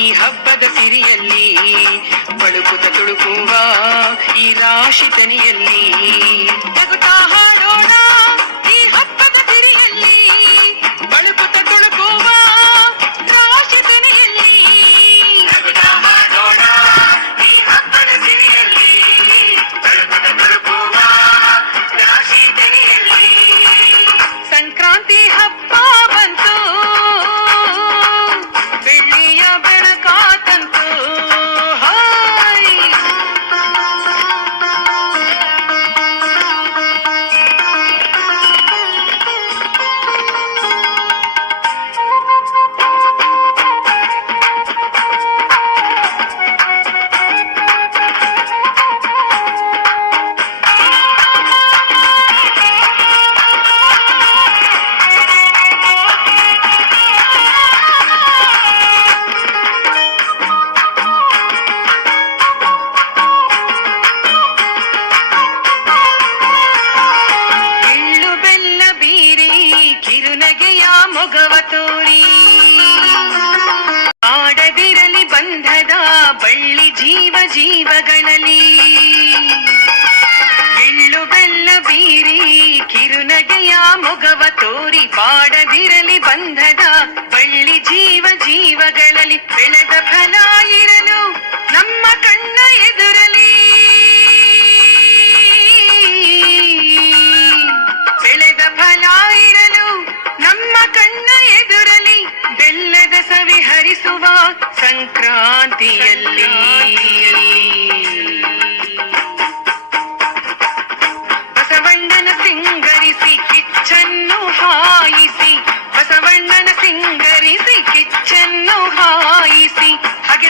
ಈ ಹಬ್ಬದ ಸಿರಿಯಲ್ಲಿ ಬಳುಕುತ ತುಳುಕುವ ಈ ರಾಶಿ ತನಿಯಲ್ಲಿ. ಮಗಳಲಿ ಎಳ್ಳು ಬೆಲ್ಲ ಬೀರಿ ಕಿರುನಗೆಯ ಮುಗವ ತೋರಿ ಬಾಡದಿರಲಿ ಬಂಧದ ಬಳ್ಳಿ ಜೀವ ಜೀವಗಳಲ್ಲಿ ಬೆಳೆದ ಫಲ ಇರಲು ನಮ್ಮ ಕಣ್ಣ ಎದುರಲಿ. ಬೆಳೆದ ಫಲ ಇರಲು ನಮ್ಮ ಕಣ್ಣ ಎದುರಲಿ. ಬೆಲ್ಲದ ಸವಿ ಹರಿಸುವ ಸಂಕ್ರಾಂತಿಯಲ್ಲಿ. ಕಿಚ್ಚನ್ನು ಹಾಯಿಸಿ ಬಸವಣ್ಣನ ಸಿಂಗರಿಸಿ ಕಿಚ್ಚನ್ನು ಹಾಯಿಸಿ ಹಾಗೆ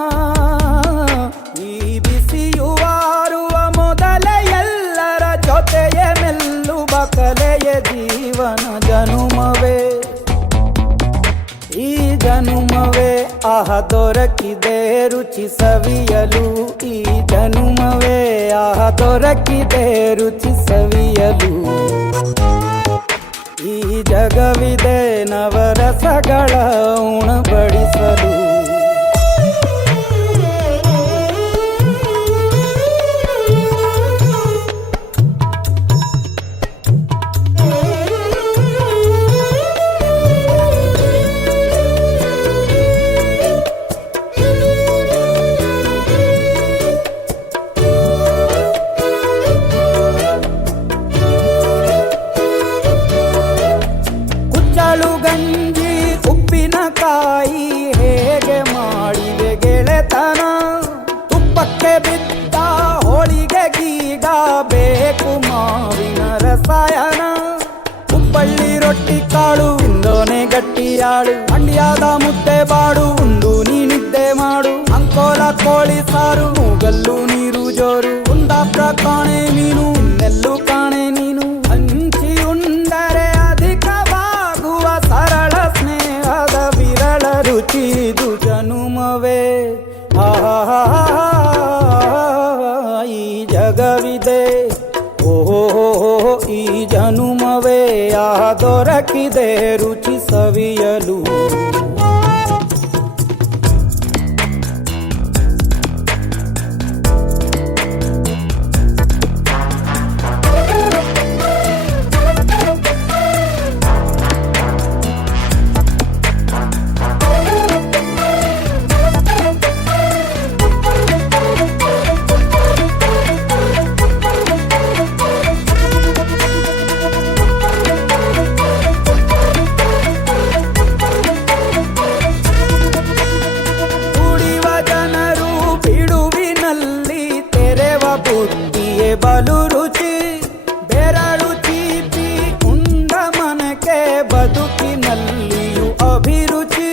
ಜನುಮವೇ, ಈ ಜನುಮವೇ ಆಹ ದೊರಕಿದೆ ರುಚಿ ಸವಿಯಲು ಈ ಜನುಮವೇ ಆಹ ದೊರಕಿದೆ ರುಚಿ ಸವಿಯಲು ಈ ಜಗವಿದೆ ನವರಸಗಳ ಉಣಬಡಿಸಲು. ಕಾಳು ಇಂದೋನೆ ಗಟ್ಟಿಯಾಳು ಮಂಡ್ಯದ ಮುದ್ದೆ ಬಾಡು ಉಂಡು ನೀನಿದ್ದೆ ಮಾಡು ಅಂಕೋಲ ಕೋಳಿ ಸಾರು ಮೂಗಲ್ಲು ನೀರು ಜೋರು ಕುಂದಾಪುರ ಕಾಣೆ ಮೀನು ಇನ್ನೆಲ್ಲೂ ಕಾಣೆ ನೀನು ಹಂಚಿ ಉಂಡರೆ ಅಧಿಕವಾಗುವ ಸರಳ ಸ್ನೇಹದ ವಿರಳ ರುಚಿ ಇದು ಜನುಮವೇ ಈ ಜಗವಿದೆ ಓಹೋ ಈ ಜನುಮವೇ ಆ ದೊರಕಿದೆ ರುಚಿ ಸವಿಯಲು ಬುದ್ಧಿಯೇ ಬಲು ರುಚಿ ಬೆರಳು ಚೀಪಿ ಉಂಡ ಮನಕ್ಕೆ ಬದುಕಿನಲ್ಲಿಯೂ ಅಭಿರುಚಿ.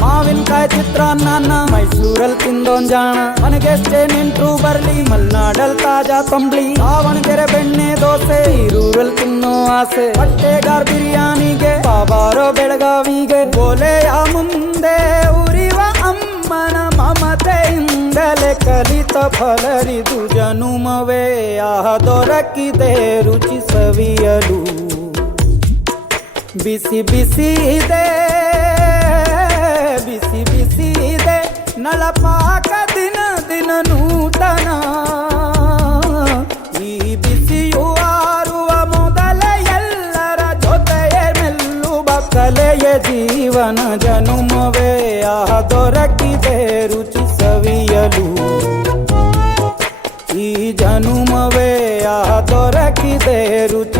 ಮಾವಿನಕಾಯಿ ಚಿತ್ರಾನ್ನ ಮೈಸೂರಲ್ಲಿ ತಿಂದೊಂದ್ ಜಾಣ, ಮನೆಗೆಷ್ಟೇ ನೆಂಟ್ರು ಬರ್ಲಿ, ಮಲ್ನಾಡಲ್ ತಾಜಾ ತಂಬ್ಳಿ ದಾವಣಗೆರೆ ಬೆಣ್ಣೆ ದೋಸೆ ಈರೂರಲ್ಲಿ ತಿನ್ನೋ ಆಸೆ. ಬಟ್ಟೆಗಾರ್ ಬಿರಿಯಾನಿಗೆ ಬಾಬಾರೋ ಬೆಳಗಾವಿಗೆ ಬೋಲೆಯ ಮುಂದೆ ಉರಿವ ಅಮ್ಮನ ಮಮತೆಯಿಂದಲೇ ಕಲಿತ ಫಲರಿದು ಜನುಮವೇ. ಆಹ, ದೊರಕಿದೆ ರುಚಿ ಸವಿಯಲು ಬಿಸಿ ಬಿಸಿ ಇದೆ, ಬಿಸಿ ಬಿಸಿ ಇದೆ. ನಳಪಾಕ ದಿನ ದಿನ ನೂತನ. ಈ ಬಿಸಿಯು ಆರುವ ಮೊದಲ ಎಲ್ಲರ ಜೊತೆಯೇ ಮೆಲ್ಲುವ ಕಲೆಯ ಜೀವನ ಜನುಮ. ದೊರಕಿದೆ ರುಚಿ ಸವಿಯಲು ಈ ಜನುಮವೇ ಆ ದೊರಕಿದೆ ರುಚಿ ಸವಿಯಲು